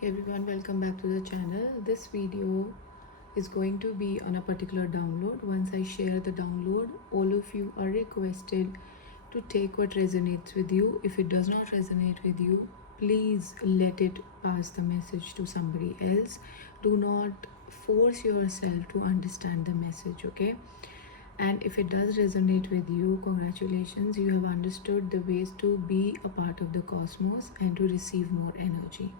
Hey everyone, welcome back to the channel. This video is going to be on a particular download. Once I share the download, all of you are requested to take what resonates with you. If it does not resonate with you, please let it pass the message to somebody else. Do not force yourself to understand the message, okay? And if it does resonate with you, congratulations, you have understood the ways to be a part of the cosmos and to receive more energy.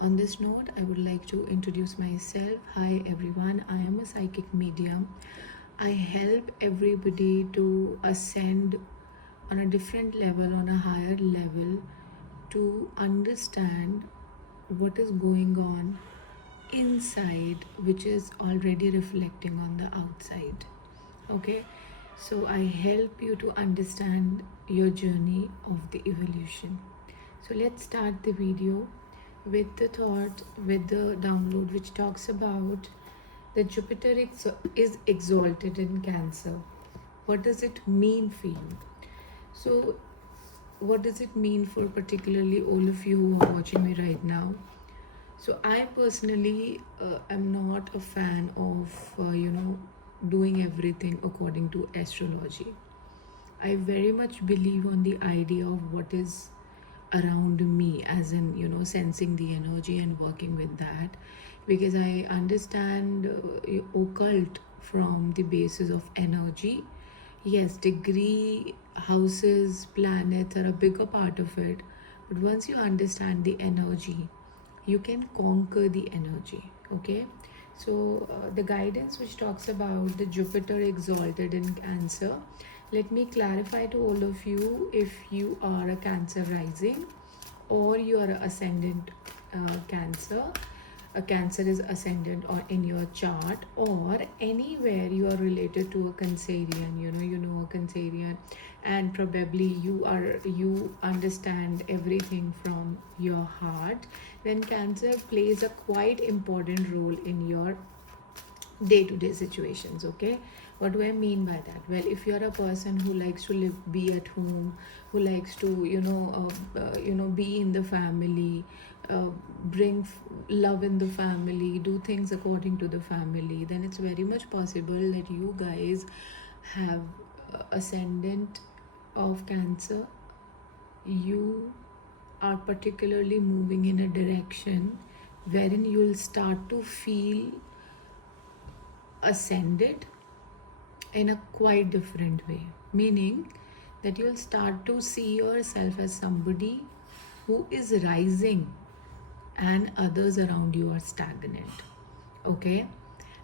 On this note, I would like to introduce myself. Hi everyone, I am a psychic medium. I help everybody to ascend on a different level, on a higher level, to understand what is going on inside, which is already reflecting on the outside. Okay, so I help you to understand your journey of the evolution. So let's start the video with the thought, with the download, which talks about that Jupiter is exalted in Cancer. What does it mean for you? So, what does it mean for particularly all of you who are watching me right now? So, I personally am not a fan of, doing everything according to astrology. I very much believe on the idea of what is around me, as in, sensing the energy and working with that, because I understand occult from the basis of energy. Yes, degree, houses, planets are a bigger part of it, but once you understand the energy, you can conquer the energy. Okay, so the guidance which talks about the Jupiter exalted in Cancer, let me clarify to all of you, if you are a Cancer rising or you are a ascendant Cancer, a Cancer is ascendant or in your chart, or anywhere you are related to a Cancerian, a Cancerian, and probably you understand everything from your heart, then Cancer plays a quite important role in your day-to-day situations. Okay, what do I mean by that? Well, if you're a person who likes to be at home, who likes to be in the family, bring love in the family, do things according to the family, then it's very much possible that you guys have ascendant of Cancer. You are particularly moving in a direction wherein you'll start to feel ascended in a quite different way, meaning that you'll start to see yourself as somebody who is rising and others around you are stagnant. Okay,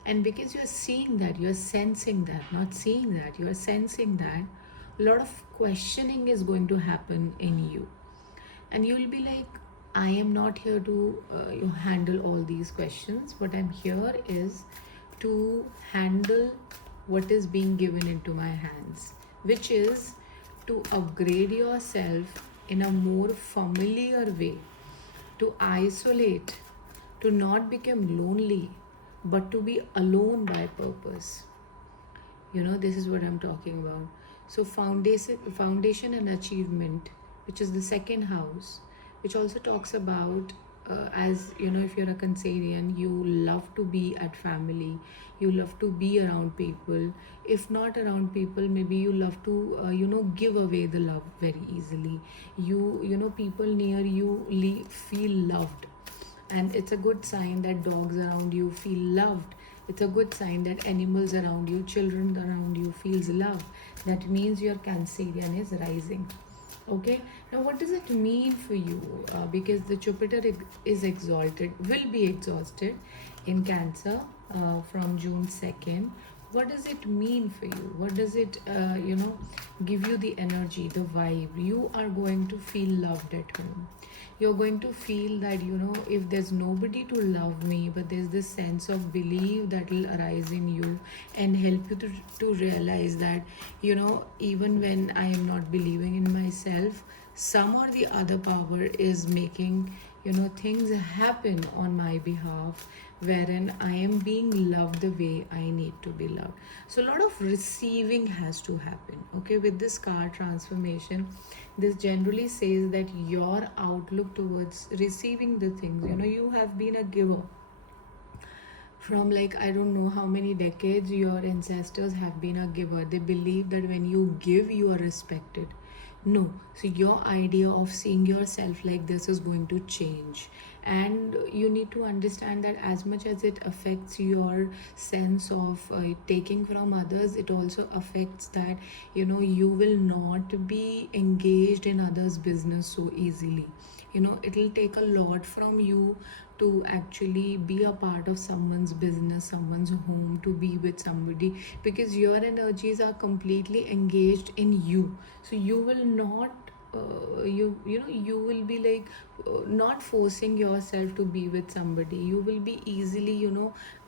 and because you're seeing that, you're sensing that, not seeing that, you're sensing that, a lot of questioning is going to happen in you, and you will be like, I am not here to you handle all these questions. What I'm here is to handle what is being given into my hands, which is to upgrade yourself in a more familiar way, to isolate, to not become lonely, but to be alone by purpose. This is what I'm talking about. So foundation and achievement, which is the second house, which also talks about, as you know, if you're a Cancerian, you love to be at family, you love to be around people. If not around people, maybe you love to give away the love very easily. People near you feel loved, and it's a good sign that dogs around you feel loved. It's a good sign that animals around you, children around you feels love. That means your Cancerian is rising. Okay, now what does it mean for you? Because the Jupiter is exalted, will be exhausted in Cancer from June 2nd. What does it mean for you? What does it give you? The energy, the vibe, you are going to feel loved at home. You're going to feel that, if there's nobody to love me, but there's this sense of belief that will arise in you and help you to realize that, even when I am not believing in myself, some or the other power is making things happen on my behalf wherein I am being loved the way I need to be loved. So a lot of receiving has to happen. Okay, with this card transformation, this generally says that your outlook towards receiving the things, you have been a giver from, like, I don't know how many decades. Your ancestors have been a giver. They believe that when you give, you are respected. No, so your idea of seeing yourself like this is going to change, and you need to understand that as much as it affects your sense of taking from others, it also affects that you will not be engaged in others business so easily. It'll take a lot from you to actually be a part of someone's business, someone's home, to be with somebody, because your energies are completely engaged in you. So you will not you will be like not forcing yourself to be with somebody. You will be easily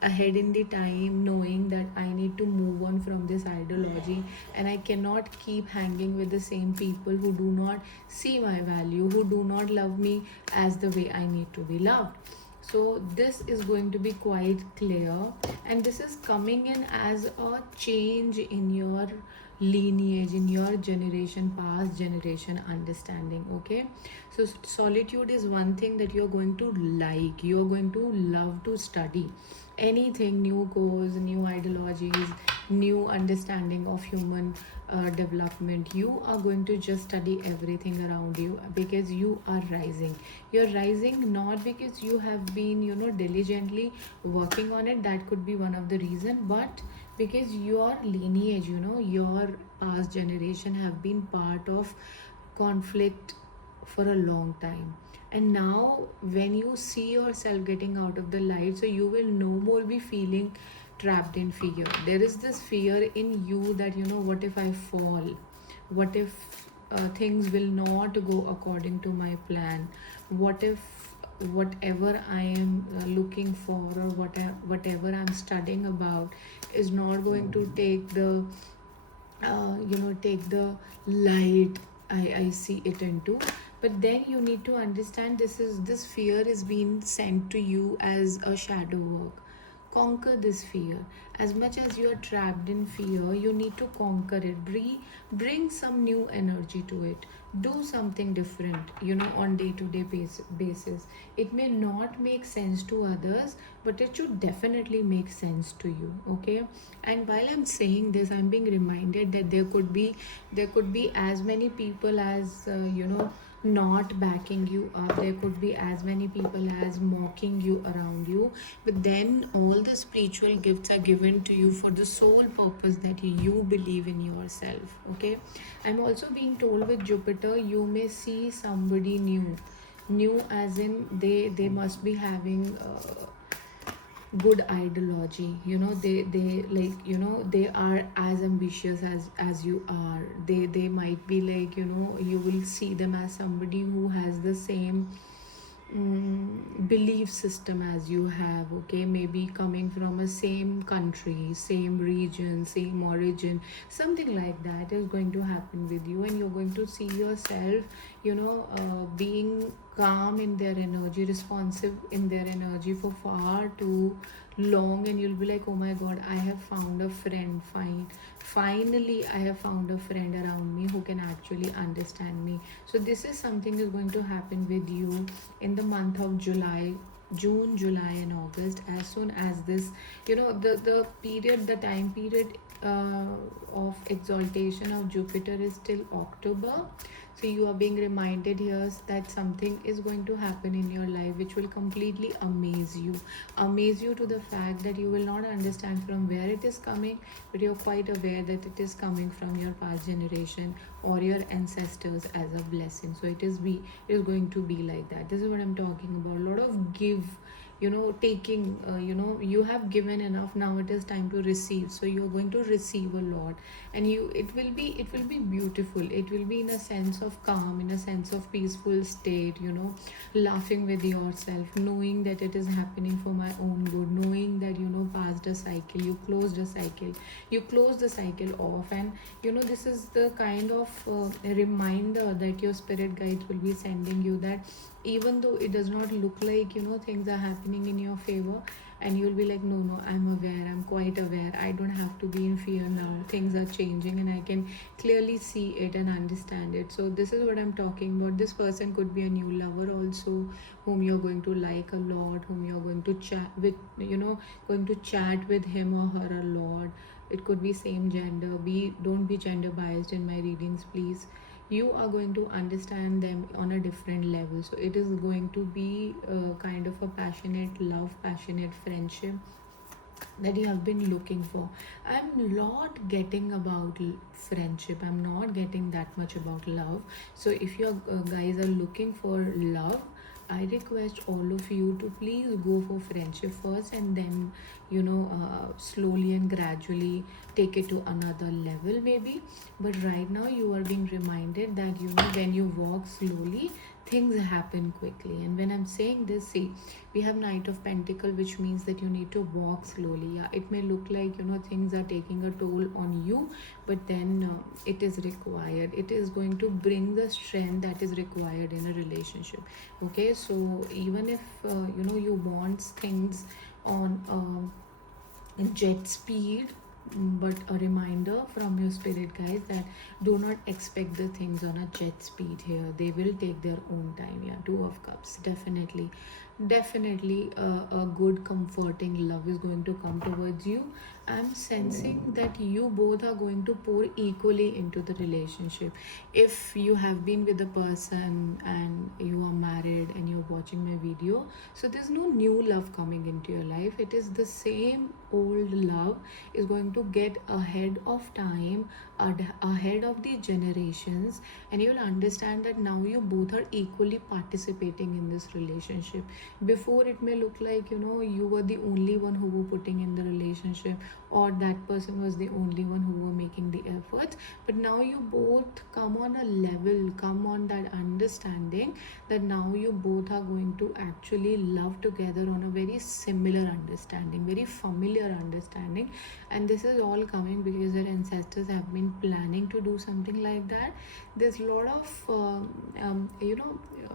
ahead in the time, knowing that I need to move on from this ideology, and I cannot keep hanging with the same people who do not see my value, who do not love me as the way I need to be loved. So this is going to be quite clear, and this is coming in as a change in your lineage, in your generation, past generation understanding. Okay, so solitude is one thing that you're going to like, you're going to love to study anything new, goals, new ideologies, new understanding of human development. You are going to just study everything around you because you are rising. You're rising not because you have been diligently working on it. That could be one of the reason, but because your lineage, your past generation have been part of conflict for a long time. And now when you see yourself getting out of the light, so you will no more be feeling trapped in fear. There is this fear in you that what if I fall, what if things will not go according to my plan, what if whatever I am looking for, or whatever I'm studying about is not going to take the light I see it into. But then you need to understand, this fear is being sent to you as a shadow work. Conquer this fear. As much as you are trapped in fear, you need to conquer it. Bring some new energy to it. Do something different, on day-to-day basis. It may not make sense to others, but it should definitely make sense to you. Okay, and while I'm saying this, I'm being reminded that there could be as many people as not backing you up. There could be as many people as mocking you around you, but then all the spiritual gifts are given to you for the sole purpose that you believe in yourself. Okay, I'm also being told with Jupiter, you may see somebody new as in they must be having good ideology. They like, they are as ambitious as you are. They might be like, you will see them as somebody who has the same belief system as you have. Okay, maybe coming from a same country, same region, same origin, something like that is going to happen with you, and you're going to see yourself being calm in their energy, responsive in their energy for far too long, and you'll be like, oh my god, I have found a friend. Finally I have found a friend around me who can actually understand me. So this is something is going to happen with you in the month of June, July, and August. As soon as this, the time period of exaltation of Jupiter is till October. So you are being reminded here that something is going to happen in your life which will completely amaze you to the fact that you will not understand from where it is coming, but you're quite aware that it is coming from your past generation or your ancestors as a blessing. So it is going to be like that. This is what I'm talking about. A lot of give, taking, you have given enough, now it is time to receive. So you're going to receive a lot, and it will be beautiful. It will be in a sense of calm, in a sense of peaceful state, laughing with yourself, knowing that it is happening for my own good, knowing that past a cycle, you closed a cycle, you close the cycle off. And this is the kind of reminder that your spirit guides will be sending you, that even though it does not look like things are happening in your favor, and you'll be like, no, no, I'm aware, I'm quite aware, I don't have to be in fear now, things are changing and I can clearly see it and understand it. So this is what I'm talking about. This person could be a new lover also, whom you're going to like a lot, whom you're going to chat with, going to chat with him or her a lot. It could be same gender. Don't be gender biased in my readings, please. You are going to understand them on a different level. So it is going to be kind of a passionate love, passionate friendship that you have been looking for. I'm not getting about friendship, I'm not getting that much about love. So if you guys are looking for love, I request all of you to please go for friendship first, and then slowly and gradually take it to another level maybe. But right now you are being reminded that when you walk slowly, things happen quickly. And when I'm saying this, see, we have Knight of Pentacle, which means that you need to walk slowly. Yeah, it may look like things are taking a toll on you, but then it is required. It is going to bring the strength that is required in a relationship. Okay, so even if you want things on jet speed, but a reminder from your spirit guys that do not expect the things on a jet speed here. They will take their own time. Yeah, Two of Cups, definitely a good comforting love is going to come towards you. I'm sensing that you both are going to pour equally into the relationship. If you have been with a person and you are married and you're watching my video, so there's no new love coming into your life. It is the same old love is going to get ahead of time, ahead of the generations, and you'll understand that now you both are equally participating in this relationship. Before, it may look like you were the only one who were putting in the relationship, or that person was the only one who were making the efforts. But now you both come on a level, come on that understanding that now you both are going to actually love together on a very similar understanding, very familiar understanding. And this is all coming because your ancestors have been planning to do something like that. There's a lot of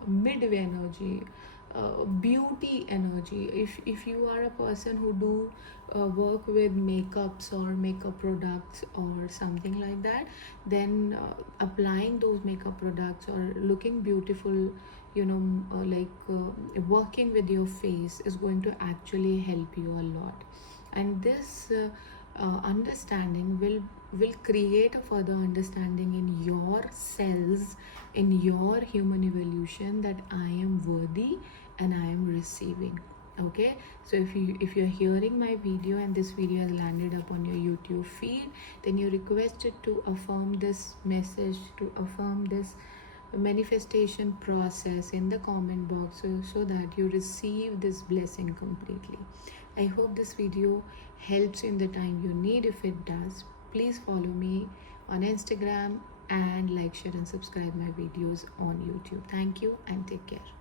midway energy, beauty energy. If you are a person who do work with makeups or makeup products or something like that, then applying those makeup products or looking beautiful, working with your face is going to actually help you a lot. And this understanding will create a further understanding in your cells, in your human evolution, that I am worthy and I am receiving. Okay, so if you're hearing my video and this video has landed up on your YouTube feed, then you're requested to affirm this message, to affirm this manifestation process in the comment box, so that you receive this blessing completely. I hope this video helps you in the time you need. If it does, please follow me on Instagram and like, share and subscribe my videos on YouTube. Thank you and take care.